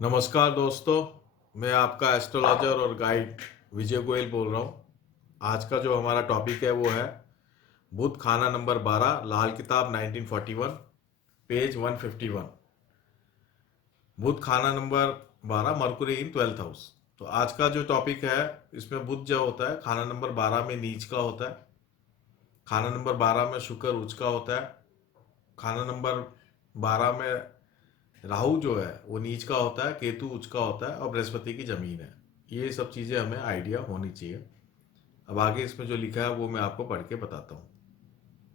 नमस्कार दोस्तों, मैं आपका एस्ट्रोलॉजर और गाइड विजय गोयल बोल रहा हूँ। आज का जो हमारा टॉपिक है वो है बुध खाना नंबर 12, लाल किताब 1941, पेज 151। बुध खाना नंबर 12, मरकुरी इन 12th हाउस। तो आज का जो टॉपिक है इसमें बुध जो होता है खाना नंबर 12 में नीच का होता है, खाना नंबर 12 में शुक्र उच्च का होता है, खाना नंबर 12 में राहु जो है वो नीच का होता है, केतु उच्च का होता है और बृहस्पति की जमीन है। ये सब चीज़ें हमें आइडिया होनी चाहिए। अब आगे इसमें जो लिखा है वो मैं आपको पढ़ के बताता हूँ।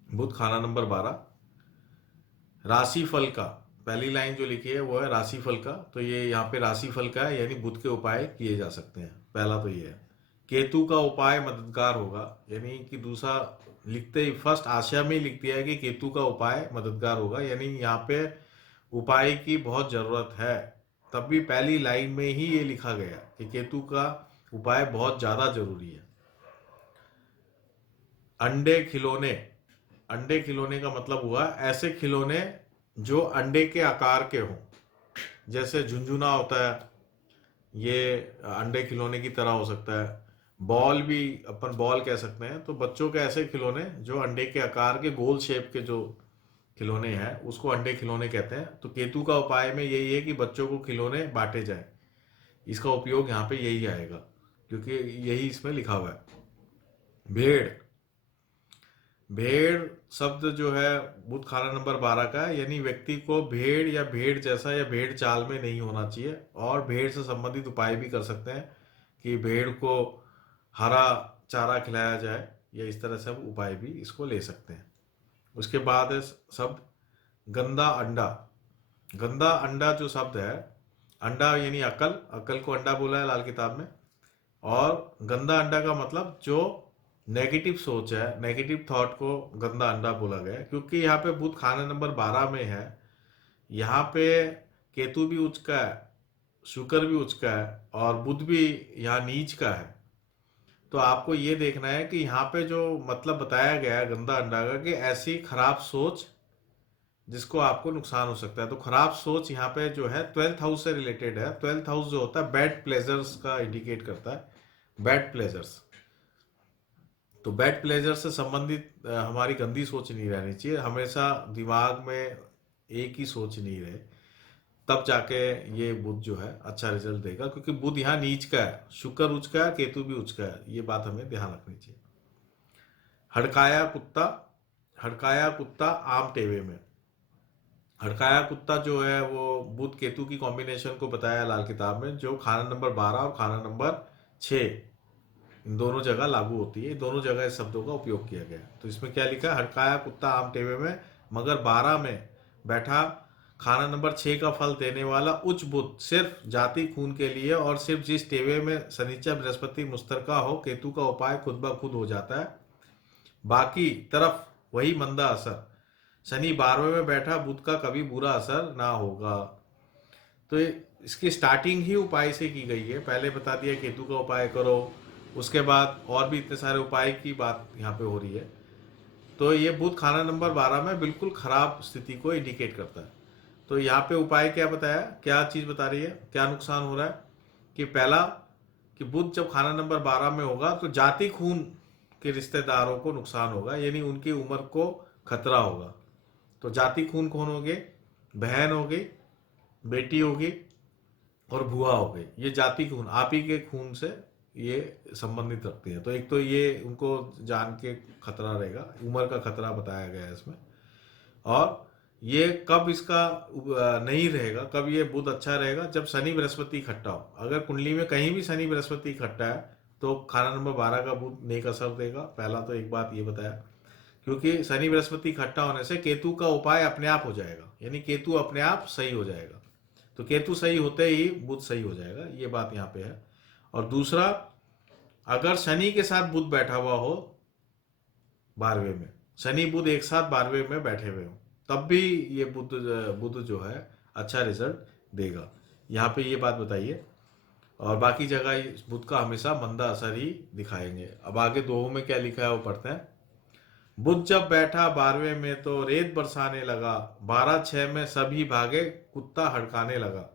बुध खाना नंबर 12, राशि फल का पहली लाइन जो लिखी है वो है राशि फल का। तो ये यहाँ पे राशि फल का है, यानी बुध के उपाय किए जा सकते हैं। पहला तो ये है। केतु का उपाय मददगार होगा, यानी कि दूसरा लिखते ही फर्स्ट आशय में ही लिख दिया है कि केतु का उपाय मददगार होगा, यानी यहाँ पे उपाय की बहुत जरूरत है। तब भी पहली लाइन में ही ये लिखा गया कि केतु का उपाय बहुत ज्यादा जरूरी है। अंडे खिलौने, अंडे खिलौने का मतलब हुआ ऐसे खिलौने जो अंडे के आकार के हों। जैसे झुंझुना होता है, ये अंडे खिलौने की तरह हो सकता है। बॉल भी अपन बॉल कह सकते हैं। तो बच्चों के ऐसे खिलौने जो अंडे के आकार के गोल शेप के जो खिलौने हैं उसको अंडे खिलौने कहते हैं। तो केतु का उपाय में यही है कि बच्चों को खिलौने बांटे जाए। इसका उपयोग यहाँ पे यही आएगा, क्योंकि यही इसमें लिखा हुआ है। भेड़, भेड़ शब्द जो है बुध खाना नंबर 12 का है, यानी व्यक्ति को भेड़ या भेड़ जैसा या भेड़ चाल में नहीं होना चाहिए। और भेड़ से संबंधित उपाय भी कर सकते हैं कि भेड़ को हरा चारा खिलाया जाए, या इस तरह से हम उपाय भी इसको ले सकते हैं। उसके बाद है शब्द गंदा अंडा। गंदा अंडा जो शब्द है, अंडा यानी अकल, अकल को अंडा बोला है लाल किताब में। और गंदा अंडा का मतलब जो नेगेटिव सोच है, नेगेटिव थॉट को गंदा अंडा बोला गया है। क्योंकि यहाँ पे बुध खाना नंबर 12 में है, यहाँ पे केतु भी उच्च का है, शुक्र भी उच्च का है और बुध भी यहाँ नीच का है। तो आपको ये देखना है कि यहाँ पे जो मतलब बताया गया है गंदा अंडा का, कि ऐसी खराब सोच जिसको आपको नुकसान हो सकता है। तो खराब सोच यहाँ पे जो है 12th हाउस से रिलेटेड है। 12th हाउस जो होता है बैड प्लेजर्स का इंडिकेट करता है, बैड प्लेजर्स। तो बैड प्लेजर से संबंधित हमारी गंदी सोच नहीं रहनी चाहिए। हमेशा दिमाग में एक ही सोच नहीं रहे, तब जाके ये बुध जो है अच्छा रिजल्ट देगा। क्योंकि बुध यहाँ नीच का है, शुक्र उच्च का है, केतु भी उच्च का है। ये बात हमें ध्यान रखनी चाहिए। हड़काया कुत्ता, हड़काया कुत्ता आम टेवे में। हड़काया कुत्ता जो है वो बुध केतु की कॉम्बिनेशन को बताया लाल किताब में, जो खाना नंबर 12 और खाना नंबर 6 इन दोनों जगह लागू होती है। दोनों जगह इस शब्दों का उपयोग किया गया है। तो इसमें क्या लिखा है, हड़काया कुत्ता आम टेवे में, मगर 12 में बैठा खाना नंबर 6 का फल देने वाला उच्च बुध सिर्फ जाति खून के लिए, और सिर्फ जिस टेवे में शनिचर बृहस्पति मुस्तरका हो केतु का उपाय खुद ब खुद हो जाता है। बाकी तरफ वही मंदा असर, शनि 12वें में बैठा बुध का कभी बुरा असर ना होगा। तो इसकी स्टार्टिंग ही उपाय से की गई है। पहले बता दिया केतु का उपाय करो, उसके बाद और भी इतने सारे उपाय की बात यहाँ पे हो रही है। तो ये बुध खाना नंबर 12 में बिल्कुल खराब स्थिति को इंडिकेट करता है। तो यहाँ पे उपाय क्या बताया, क्या चीज बता रही है, क्या नुकसान हो रहा है। कि पहला, कि बुध जब खाना नंबर 12 में होगा तो जाति खून के रिश्तेदारों को नुकसान होगा, यानी उनकी उम्र को खतरा होगा। तो जाति खून कौन होंगे, बहन होगी, बेटी होगी और बुआ हो गई। ये जाति खून आप ही के खून से ये संबंधित रखती है। तो एक तो ये उनको जान के खतरा रहेगा, उम्र का खतरा बताया गया है इसमें। और ये कब इसका नहीं रहेगा, कब ये बुध अच्छा रहेगा, जब शनि बृहस्पति इकट्ठा हो। अगर कुंडली में कहीं भी शनि बृहस्पति इकट्ठा है तो खाना नंबर 12 का बुध नेक असर देगा। पहला तो एक बात ये बताया। क्योंकि शनि बृहस्पति इकट्ठा होने से केतु का उपाय अपने आप हो जाएगा, यानी केतु अपने आप सही हो जाएगा। तो केतु सही होते ही बुध सही हो जाएगा, ये बात यहाँ पे है। और दूसरा, अगर शनि के साथ बुध बैठा हुआ हो 12वें में, शनि बुध एक साथ 12वें में बैठे हुए हो, तब भी ये बुध बुध जो है अच्छा रिजल्ट देगा। यहाँ पे ये बात बताइए। और बाकी जगह इस बुध का हमेशा मंदा असर ही दिखाएंगे। अब आगे दो में क्या लिखा है वो पढ़ते हैं। बुध जब बैठा 12वें में तो रेत बरसाने लगा, 12/6 में सभी भागे कुत्ता हड़काने लगा।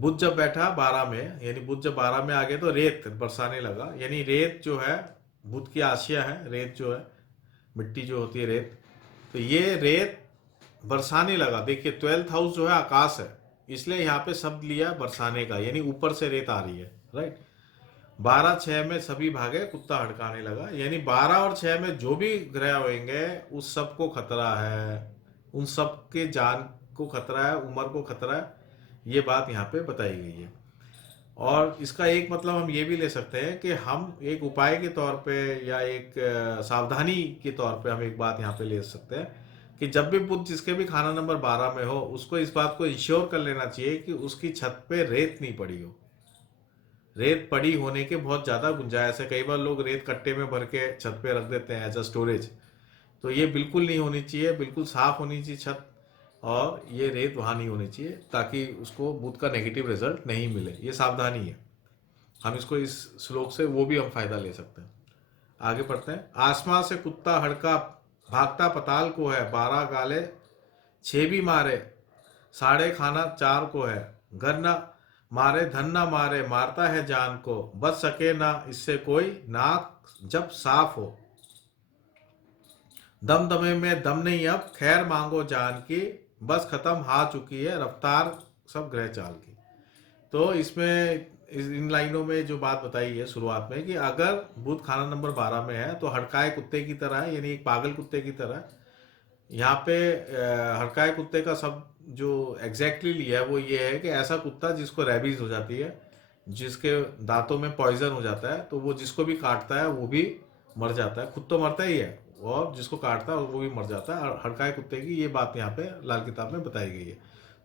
बुध जब बैठा 12 में, यानी बुध जब 12 में आ गया तो रेत बरसाने लगा, यानी रेत जो है बुध की आशिया है, रेत जो है मिट्टी जो होती है रेत, तो ये रेत बरसाने लगा। देखिए 12th हाउस जो है आकाश है, इसलिए यहाँ पे शब्द लिया बरसाने का, यानी ऊपर से रेत आ रही है, राइट। 12-6 में सभी भागे कुत्ता हड़काने लगा, यानी 12 और 6 में जो भी ग्रह होंगे उस सब को खतरा है, उन सब के जान को खतरा है, उम्र को खतरा है, ये बात यहाँ पे बताई गई है। और इसका एक मतलब हम ये भी ले सकते हैं कि हम एक उपाय के तौर पे या एक सावधानी के तौर पे हम एक बात यहाँ पे ले सकते हैं कि जब भी बुध जिसके भी खाना नंबर 12 में हो, उसको इस बात को इंश्योर कर लेना चाहिए कि उसकी छत पे रेत नहीं पड़ी हो। रेत पड़ी होने के बहुत ज़्यादा गुंजाइश है, कई बार लोग रेत कट्टे में भर के छत पे रख देते हैं एज अ स्टोरेज, तो ये बिल्कुल नहीं होनी चाहिए, बिल्कुल साफ होनी चाहिए छत, और ये रेत वहाँ नहीं होनी चाहिए ताकि उसको बुध का नेगेटिव रिजल्ट नहीं मिले, ये सावधानी है। हम इसको इस श्लोक से वो भी हम फायदा ले सकते हैं। आगे पढ़ते हैं। आसमां से कुत्ता हड़का भागता पताल को है, 12 गाले 6 भी मारे, साढ़े खाना 4 को है, घर न मारे धन न मारे, मारता है जान को, बच सके ना इससे कोई, नाक जब साफ हो। दम दमे में दम नहीं अब, खैर मांगो जान की, बस खत्म हा चुकी है रफ्तार सब ग्रह चाल की। तो इसमें इन लाइनों में जो बात बताई है शुरुआत में कि अगर बुध खाना नंबर 12 में है तो हड़काए कुत्ते की तरह है, यानी एक पागल कुत्ते की तरह। यहाँ पे हड़काए कुत्ते का सब जो एग्जैक्टली लिया है वो ये है कि ऐसा कुत्ता जिसको रेबीज हो जाती है, जिसके दांतों में पॉइजन हो जाता है, तो वो जिसको भी काटता है वो भी मर जाता है, खुद तो मरता ही है और जिसको काटता है वो भी मर जाता है। हड़काए कुत्ते की ये बात यहाँ पे लाल किताब में बताई गई है।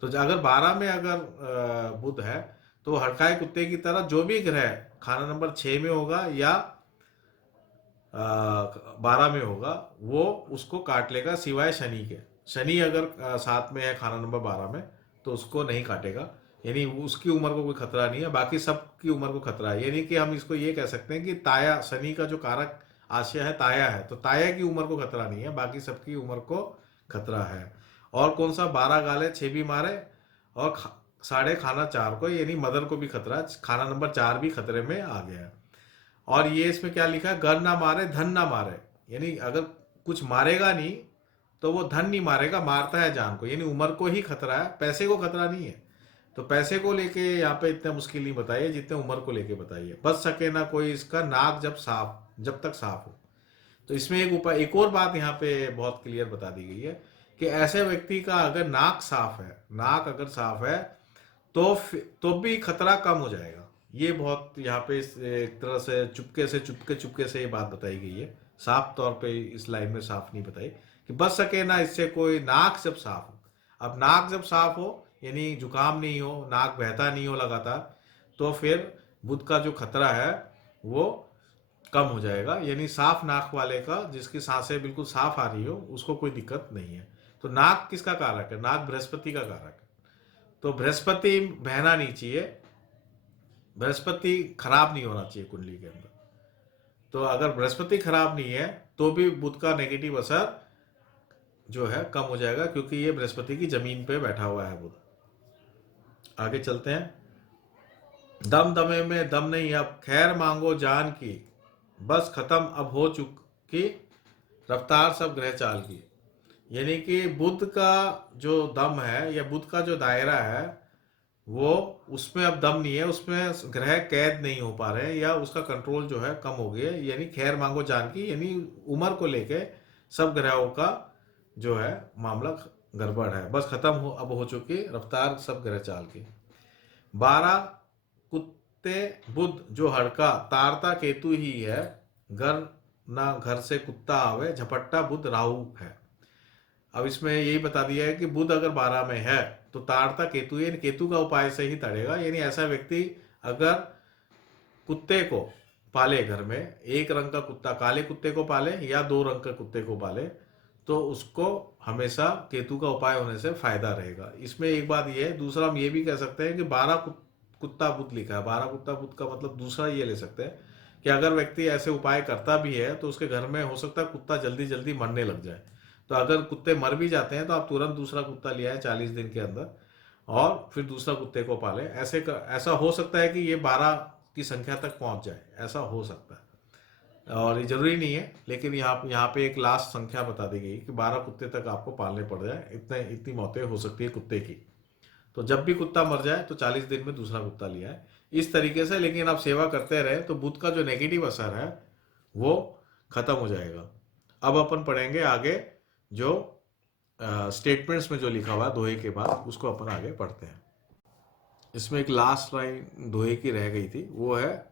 तो अगर 12 में अगर बुध है तो हड़काए कुत्ते की तरह जो भी ग्रह खाना नंबर 6 में होगा या 12 में होगा वो उसको काट लेगा, सिवाय शनि के। शनि अगर 7 में है खाना नंबर 12 में तो उसको नहीं काटेगा, यानी उसकी उम्र को कोई खतरा नहीं है, बाकी सबकी उम्र को खतरा है। यानी कि हम इसको ये कह सकते हैं कि ताया, शनि का जो कारक आशय है ताया है, तो ताया की उम्र को खतरा नहीं है, बाकी सबकी उम्र को खतरा है। और कौन सा, 12 गाले 6 भी मारे और साढ़े खाना 4 को, यानी मदर को भी खतरा, खाना नंबर 4 भी खतरे में आ गया है। और ये इसमें क्या लिखा है, घर ना मारे धन ना मारे, यानी अगर कुछ मारेगा नहीं तो वो धन नहीं मारेगा, मारता है जान को, यानी उम्र को ही खतरा है, पैसे को खतरा नहीं है। तो पैसे को लेके यहाँ पे इतना मुश्किल नहीं बताइए जितने उम्र को लेके बताइए। बच सके ना कोई इसका, नाक जब तक साफ हो। तो इसमें एक उपाय, एक और बात यहाँ पे बहुत क्लियर बता दी गई है कि ऐसे व्यक्ति का अगर नाक साफ है, नाक अगर साफ है तो भी खतरा कम हो जाएगा। ये बहुत यहाँ पे एक तरह से चुपके से ये बात बताई गई है, साफ तौर पे इस लाइन में साफ नहीं बताई कि बच सके ना इससे कोई, नाक जब साफ हो। अब नाक जब साफ हो यानी जुकाम नहीं हो, नाक बहता नहीं हो लगातार, तो फिर बुध का जो खतरा है वो कम हो जाएगा, यानी साफ नाक वाले का, जिसकी सांसें बिल्कुल साफ आ रही हो, उसको कोई दिक्कत नहीं है। तो नाक किसका कारक है, नाक बृहस्पति का कारक है, तो बृहस्पति बहना नहीं चाहिए, बृहस्पति खराब नहीं होना चाहिए कुंडली के अंदर। तो अगर बृहस्पति खराब नहीं है तो भी बुध का नेगेटिव असर जो है कम हो जाएगा, क्योंकि ये बृहस्पति की जमीन पे बैठा हुआ है बुध। आगे चलते हैं। दम दमे में दम नहीं अब, खैर मांगो जान की, बस खत्म अब हो चुकी रफ्तार सब ग्रह चाल की। यानी कि बुध का जो दम है या बुध का जो दायरा है वो, उसमें अब दम नहीं है, उसमें ग्रह कैद नहीं हो पा रहे हैं या उसका कंट्रोल जो है कम हो गया है। यानी खैर मांगो जान की, यानी उम्र को लेके सब ग्रहों का जो है मामला गड़बड़ है, बस खत्म हो अब हो चुकी रफ्तार सब ग्रह चाल की। 12 कुत्ते बुध जो हड़का, तारता केतु ही है, घर ना घर से कुत्ता आवे, झपट्टा बुध राहु है। अब इसमें यही बता दिया है कि बुध अगर 12 में है तो ताड़ता केतु, यानी केतु का उपाय से ही तड़ेगा। यानी ऐसा व्यक्ति अगर कुत्ते को पाले घर में, एक रंग का कुत्ता, काले कुत्ते को पाले या 2 रंग के कुत्ते को पाले, तो उसको हमेशा केतु का उपाय होने से फायदा रहेगा। इसमें एक बात यह है, दूसरा हम ये भी कह सकते हैं कि 12 कुत्ता बुध लिखा है, 12 कुत्ता बुध का मतलब दूसरा ये ले सकते हैं कि अगर व्यक्ति ऐसे उपाय करता भी है तो उसके घर में हो सकता है कुत्ता जल्दी जल्दी मरने लग जाए। तो अगर कुत्ते मर भी जाते हैं तो आप तुरंत दूसरा कुत्ता ले आए 40 दिन के अंदर, और फिर दूसरा कुत्ते को पाले। ऐसा हो सकता है कि ये 12 की संख्या तक पहुंच जाए, ऐसा हो सकता है, और ये जरूरी नहीं है, लेकिन यहाँ पे एक लास्ट संख्या बता दी गई कि 12 कुत्ते तक आपको पालने पड़ जाए, इतनी मौतें हो सकती है कुत्ते की। तो जब भी कुत्ता मर जाए तो 40 दिन में दूसरा कुत्ता लिया है, इस तरीके से। लेकिन आप सेवा करते रहे तो बुध का जो नेगेटिव असर है वो खत्म हो जाएगा। अब अपन पढ़ेंगे आगे, जो स्टेटमेंट्स में जो लिखा हुआ है दोहे के बाद, उसको अपन आगे पढ़ते हैं। इसमें एक लास्ट लाइन दोहे की रह गई थी, वो है,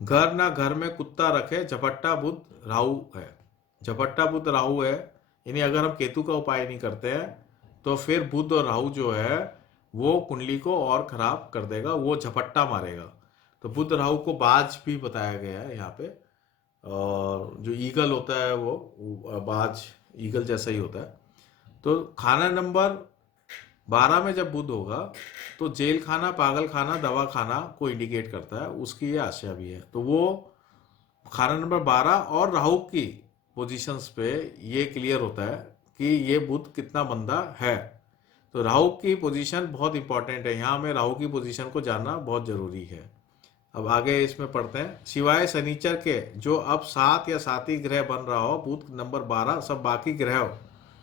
घर ना घर में कुत्ता रखे, झपट्टा बुध राहु है। झपट्टा बुध राहु है, यानी अगर हम केतु का उपाय नहीं करते हैं तो फिर बुध और राहु जो है वो कुंडली को और खराब कर देगा, वो झपट्टा मारेगा। तो बुध राहु को बाज भी बताया गया है यहाँ पे, और जो ईगल होता है वो बाज ईगल जैसा ही होता है। तो खाना नंबर 12 में जब बुध होगा तो जेल खाना, पागल खाना, दवा खाना को इंडिकेट करता है, उसकी ये आशा भी है। तो वो खाना नंबर 12 और राहु की पोजीशंस पे ये क्लियर होता है कि ये बुध कितना मंदा है। तो राहु की पोजीशन बहुत इंपॉर्टेंट है, यहाँ में राहु की पोजीशन को जानना बहुत जरूरी है। अब आगे इसमें पढ़ते हैं, सिवाय शनिचर के जो अब 7 या 7 ग्रह बन रहा हो, बुध नंबर 12, सब बाकी ग्रह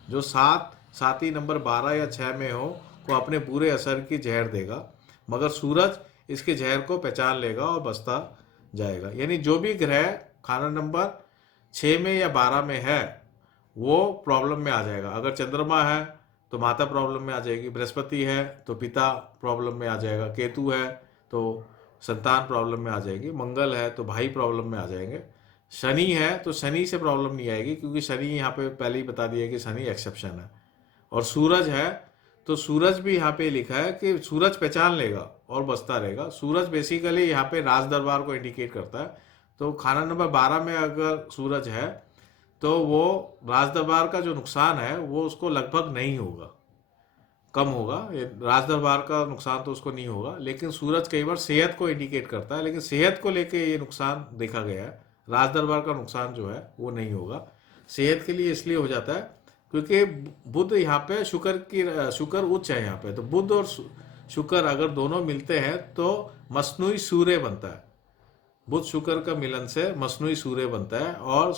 जो 7 नंबर 12 या 6 में हो को अपने बुरे असर की जहर देगा, मगर सूरज इसके जहर को पहचान लेगा और बचता जाएगा। यानी जो भी ग्रह खाना नंबर 6 में या 12 में है वो प्रॉब्लम में आ जाएगा। अगर चंद्रमा है तो माता प्रॉब्लम में आ जाएगी, बृहस्पति है तो पिता प्रॉब्लम में आ जाएगा, केतु है तो संतान प्रॉब्लम में आ जाएगी, मंगल है तो भाई प्रॉब्लम में आ जाएंगे, शनि है तो शनि से प्रॉब्लम नहीं आएगी, क्योंकि शनि यहाँ पे पहले ही बता दिया कि शनि एक्सेप्शन है। और सूरज है तो सूरज भी यहाँ पे लिखा है कि सूरज पहचान लेगा और बचता रहेगा। सूरज बेसिकली यहाँ पे राज दरबार को इंडिकेट करता है। तो खाना नंबर 12 में अगर सूरज है तो वो राज दरबार का जो नुकसान है वो उसको लगभग नहीं होगा, कम होगा। राज दरबार का नुकसान तो उसको नहीं होगा, लेकिन सूरज कई बार सेहत को इंडिकेट करता है, लेकिन सेहत को लेके ये नुकसान देखा गया है। राज दरबार का नुकसान जो है वो नहीं होगा। सेहत के लिए इसलिए हो जाता है क्योंकि बुध यहाँ पे शुक्र उच्च है यहाँ पे, तो बुध और शुक्र अगर दोनों मिलते हैं तो मसनूई सूर्य बनता है। बुध शुक्र का मिलन से मसनूई सूर्य बनता है, और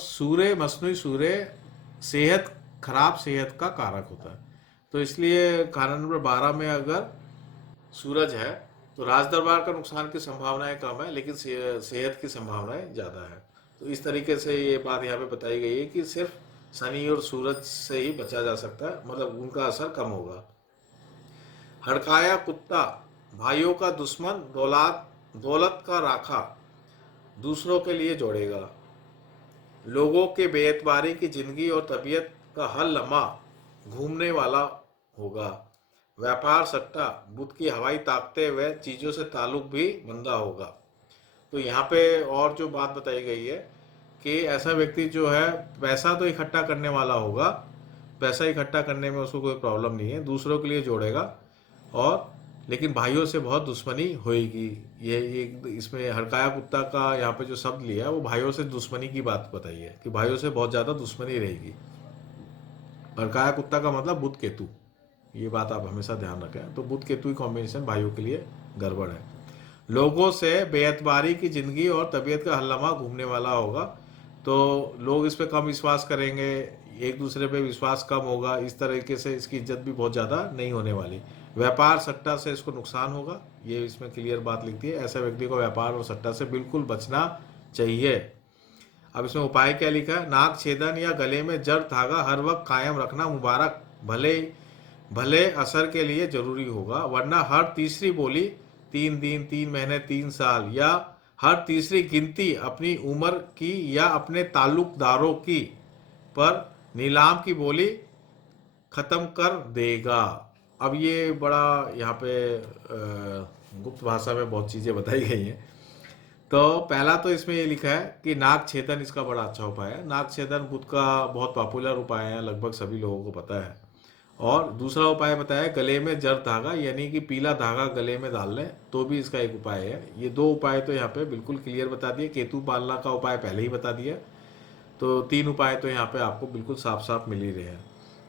मसनूई सूर्य खराब सेहत का कारक होता है। तो इसलिए खाना नंबर 12 में अगर सूरज है तो राज दरबार का नुकसान की संभावनाएं कम है, लेकिन सेहत की संभावनाएं ज़्यादा है। तो इस तरीके से ये बात यहाँ पे बताई गई है कि सिर्फ शनि और सूरज से ही बचा जा सकता है, मतलब उनका असर कम होगा। हड़काया कुत्ता भाइयों का दुश्मन, दौलत का राखा दूसरों के लिए जोड़ेगा। लोगों के बेएतबारी की जिंदगी और तबीयत का हर लम्हा घूमने वाला होगा। व्यापार सट्टा, बुध की हवाई ताकते व चीज़ों से ताल्लुक भी मंदा होगा। तो यहाँ पे और जो बात बताई गई है कि ऐसा व्यक्ति जो है पैसा तो इकट्ठा करने वाला होगा, पैसा इकट्ठा करने में उसको कोई प्रॉब्लम नहीं है, दूसरों के लिए जोड़ेगा, और लेकिन भाइयों से बहुत दुश्मनी होएगी। ये इसमें हड़काया कुत्ता का यहाँ पे जो शब्द लिया है वो भाइयों से दुश्मनी की बात बताई है कि भाइयों से बहुत ज़्यादा दुश्मनी रहेगी। हड़काया कुत्ता का मतलब बुध केतु, ये बात आप हमेशा ध्यान रखें। तो बुध केतु की कॉम्बिनेशन भाइयों के लिए गड़बड़ है। लोगों से बेएतबारी की जिंदगी और तबीयत का हल्लामा घूमने वाला होगा, तो लोग इस पे कम विश्वास करेंगे, एक दूसरे पे विश्वास कम होगा, इस तरीके से इसकी इज्जत भी बहुत ज़्यादा नहीं होने वाली। व्यापार सट्टा से इसको नुकसान होगा, ये इसमें क्लियर बात लिखती है। ऐसे व्यक्ति को व्यापार और सट्टा से बिल्कुल बचना चाहिए। अब इसमें उपाय क्या लिखा है, नाक छेदन या गले में जड़ धागा हर वक्त कायम रखना मुबारक भले असर के लिए जरूरी होगा, वरना हर तीसरी बोली 3 दिन, 3 महीने, 3 साल या हर तीसरी गिनती अपनी उम्र की या अपने ताल्लुकदारों की पर नीलाम की बोली खत्म कर देगा। अब ये बड़ा यहाँ पे गुप्त भाषा में बहुत चीज़ें बताई गई हैं। तो पहला तो इसमें ये लिखा है कि नाक छेदन इसका बड़ा अच्छा उपाय है। नाक छेदन बुध का बहुत पॉपुलर उपाय है, लगभग सभी लोगों को पता है। और दूसरा उपाय बताया गले में जर धागा, यानी कि पीला धागा गले में डाल लें तो भी इसका एक उपाय है। ये 2 उपाय तो यहाँ पे बिल्कुल क्लियर बता दिए। केतु पालना का उपाय पहले ही बता दिया, तो 3 उपाय तो यहाँ पे आपको बिल्कुल साफ साफ मिल ही रहे हैं,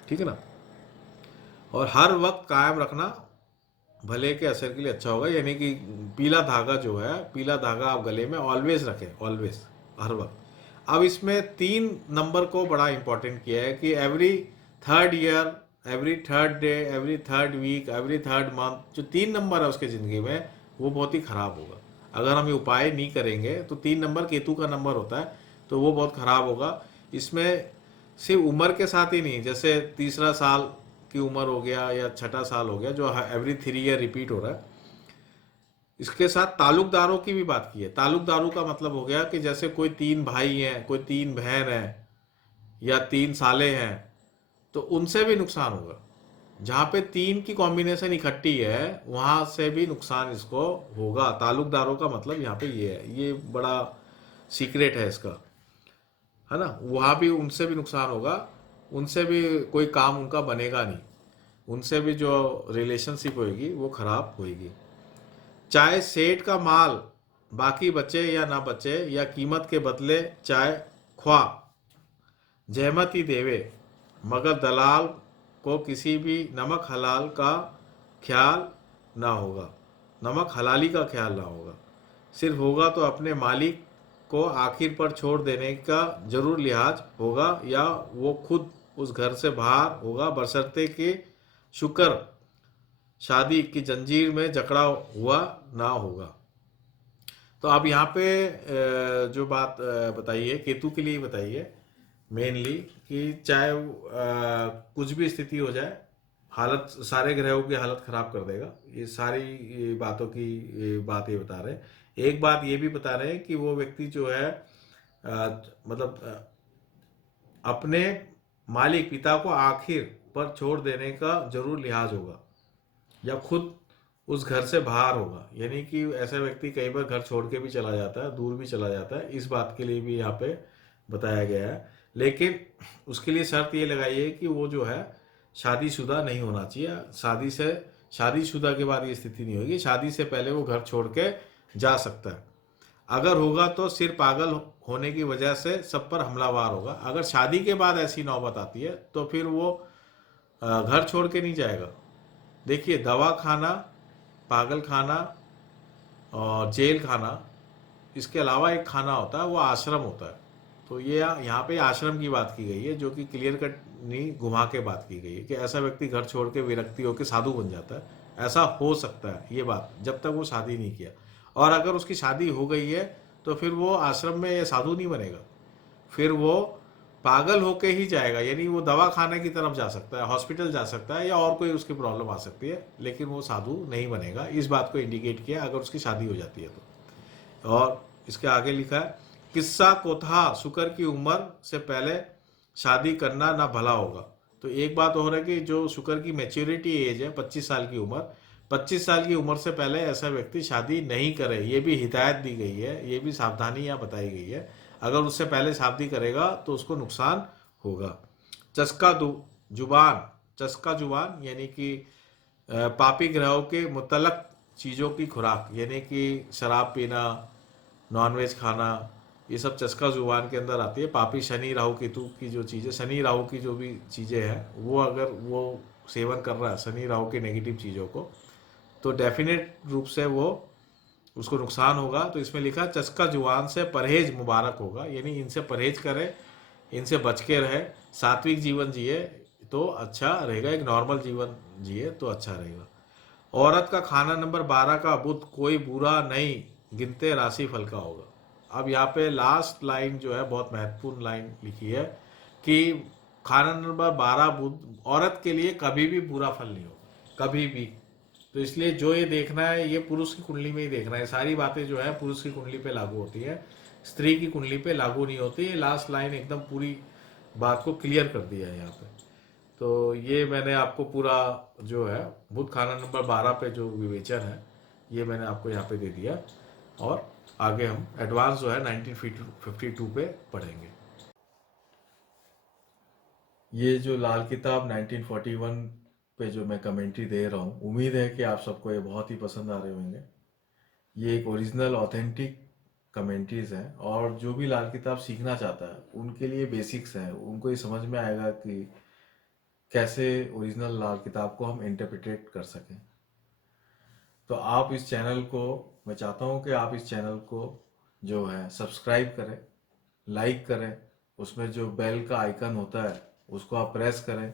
ठीक है ना। और हर वक्त कायम रखना भले के असर के लिए अच्छा होगा। यानी कि पीला धागा जो है, पीला धागा आप गले में ऑलवेज रखें, ऑलवेज, हर वक्त। अब इसमें 3 नंबर को बड़ा इंपॉर्टेंट किया है कि every third year, every third day, every third week, every third month, जो 3 नंबर है उसके ज़िंदगी में, वो बहुत ही ख़राब होगा। अगर हम ये उपाय नहीं करेंगे तो 3 नंबर केतु का नंबर होता है, तो वो बहुत ख़राब होगा। इसमें सिर्फ उम्र के साथ ही नहीं, जैसे तीसरा साल की उम्र हो गया या छठा साल हो गया जो एवरी 3 ईयर रिपीट हो रहा है, इसके साथ ताल्लुकदारों की भी बात की है। ताल्लुकदारों का मतलब हो गया कि जैसे कोई 3 भाई हैं, कोई 3 बहन हैं, या 3 साले हैं, तो उनसे भी नुकसान होगा। जहाँ पे 3 की कॉम्बिनेशन इकट्ठी है वहां से भी नुकसान इसको होगा। ताल्लुकदारों का मतलब यहाँ पे ये है, ये बड़ा सीक्रेट है इसका, है ना। वहां भी उनसे भी नुकसान होगा, उनसे भी कोई काम उनका बनेगा नहीं, उनसे भी जो रिलेशनशिप होगी वो खराब होगी। चाहे सेठ का माल बाकी बचे या ना बचे, या कीमत के बदले चाहे ख्वा जहमत ही देवे, मगर दलाल को किसी भी नमक हलाल का ख्याल ना होगा, नमक हलाली का ख्याल ना होगा। सिर्फ होगा तो अपने मालिक को आखिर पर छोड़ देने का जरूर लिहाज होगा, या वो खुद उस घर से बाहर होगा, बशर्ते कि शुक्र शादी की जंजीर में जकड़ा हुआ ना होगा। तो आप यहाँ पे जो बात बताई है केतु के लिए बताई है मेनली, कि चाहे कुछ भी स्थिति हो जाए, हालत सारे ग्रहों की हालत खराब कर देगा। ये सारी ये बातों की बात ये बता रहे हैं। एक बात ये भी बता रहे हैं कि वो व्यक्ति जो है मतलब अपने मालिक पिता को आखिर पर छोड़ देने का जरूर लिहाज होगा, या खुद उस घर से बाहर होगा। यानी कि ऐसा व्यक्ति कई बार घर छोड़ के भी चला जाता है, दूर भी चला जाता है, इस बात के लिए भी यहाँ पे बताया गया है। लेकिन उसके लिए शर्त ये लगाई है कि वो जो है शादीशुदा नहीं होना चाहिए। शादीशुदा के बाद ये स्थिति नहीं होगी, शादी से पहले वो घर छोड़ के जा सकता है। अगर होगा तो सिर्फ पागल होने की वजह से सब पर हमलावर होगा। अगर शादी के बाद ऐसी नौबत आती है तो फिर वो घर छोड़ के नहीं जाएगा। देखिए, दवा खाना, पागल खाना और जेल खाना, इसके अलावा एक खाना होता है, वो आश्रम होता है। तो ये यहाँ पे आश्रम की बात की गई है, जो कि क्लियर कट नहीं घुमा के बात की गई है कि ऐसा व्यक्ति घर छोड़ के विरक्ति होकर साधु बन जाता है। ऐसा हो सकता है ये बात, जब तक वो शादी नहीं किया। और अगर उसकी शादी हो गई है तो फिर वो आश्रम में ये साधु नहीं बनेगा, फिर वो पागल होके ही जाएगा। यानी वो दवा खाने की तरफ जा सकता है, हॉस्पिटल जा सकता है, या और कोई उसकी प्रॉब्लम आ सकती है, लेकिन वो साधु नहीं बनेगा। इस बात को इंडिकेट किया अगर उसकी शादी हो जाती है तो। और इसके आगे लिखा है, किस्सा को था शुक्र की उम्र से पहले शादी करना ना भला होगा। तो एक बात और है कि जो शुक्र की मैच्योरिटी एज है 25 साल की उम्र, 25 साल की उम्र से पहले ऐसा व्यक्ति शादी नहीं करे, ये भी हिदायत दी गई है, ये भी सावधानी यहाँ बताई गई है। अगर उससे पहले शादी करेगा तो उसको नुकसान होगा। चस्का जुबान, चस्का जुबान यानी कि पापी ग्रहों के मुतलक चीज़ों की खुराक, यानी कि शराब पीना, नॉनवेज खाना, ये सब चस्का जुबान के अंदर आती है। पापी शनि राहु केतु की जो चीज़ें, शनि राहु की जो भी चीज़ें हैं, वो अगर वो सेवन कर रहा है शनि राहु की नेगेटिव चीज़ों को, तो डेफिनेट रूप से वो उसको नुकसान होगा। तो इसमें लिखा चस्का जुबान से परहेज मुबारक होगा, यानी इनसे परहेज करे, इनसे बच के रहे, सात्विक जीवन जिए तो अच्छा रहेगा, एक नॉर्मल जीवन जिए तो अच्छा रहेगा। औरत का खाना नंबर 12 का बुध कोई बुरा नहीं गिनते राशि फल का होगा। अब यहाँ पे लास्ट लाइन जो है बहुत महत्वपूर्ण लाइन लिखी है कि खाना नंबर 12 बुध औरत के लिए कभी भी बुरा फल नहीं होगा, कभी भी। तो इसलिए जो ये देखना है ये पुरुष की कुंडली में ही देखना है। सारी बातें जो है पुरुष की कुंडली पे लागू होती है, स्त्री की कुंडली पे लागू नहीं होती। ये लास्ट लाइन एकदम पूरी बात को क्लियर कर दिया है यहाँ पे। तो ये मैंने आपको पूरा जो है बुध खाना नंबर 12 पे जो विवेचन है ये मैंने आपको यहाँ पे दे दिया। और आगे हम एडवांस जो है 1952 पे पढ़ेंगे। ये जो लाल किताब 1941 पे जो मैं कमेंट्री दे रहा हूँ, उम्मीद है कि आप सबको ये बहुत ही पसंद आ रहे होंगे। ये एक ओरिजिनल ऑथेंटिक कमेंट्रीज हैं, और जो भी लाल किताब सीखना चाहता है उनके लिए बेसिक्स हैं, उनको ये समझ में आएगा कि कैसे ओरिजिनल लाल किताब को हम इंटरप्रिटेट कर सकें। तो आप इस चैनल को, मैं चाहता हूँ कि आप इस चैनल को जो है सब्सक्राइब करें, लाइक करें, उसमें जो बेल का आइकन होता है उसको आप प्रेस करें,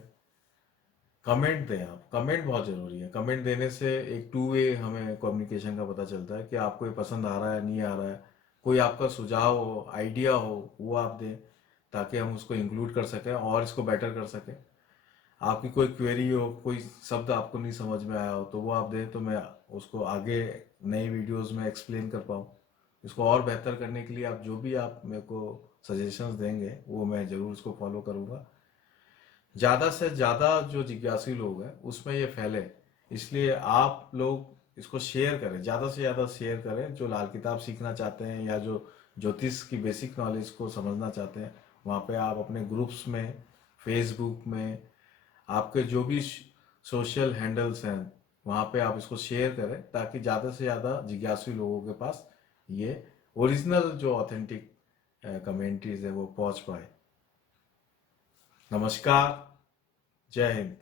कमेंट दें। आप कमेंट बहुत ज़रूरी है। कमेंट देने से एक टू वे हमें कम्युनिकेशन का पता चलता है कि आपको ये पसंद आ रहा है नहीं आ रहा है। कोई आपका सुझाव हो, आइडिया हो, वो आप दें ताकि हम उसको इंक्लूड कर सकें और इसको बेटर कर सकें। आपकी कोई क्वेरी हो, कोई शब्द आपको नहीं समझ में आया हो, तो वो आप दें तो मैं उसको आगे नई वीडियोस में एक्सप्लेन कर पाऊँ। इसको और बेहतर करने के लिए आप जो भी आप मेरे को सजेशंस देंगे वो मैं ज़रूर उसको फॉलो करूँगा। ज़्यादा से ज़्यादा जो जिज्ञासु लोग हैं उसमें ये फैले, इसलिए आप लोग इसको शेयर करें, ज़्यादा से ज़्यादा शेयर करें। जो लाल किताब सीखना चाहते हैं या जो ज्योतिष की बेसिक नॉलेज को समझना चाहते हैं, वहाँ पे आप अपने ग्रुप्स में, फेसबुक में, आपके जो भी सोशल हैंडल्स हैं वहाँ पे आप इसको शेयर करें ताकि ज़्यादा से ज़्यादा जिज्ञासु लोगों के पास ये ओरिजिनल जो ऑथेंटिक कमेंट्रीज है वो पहुँच पाए। नमस्कार, जय हिंद।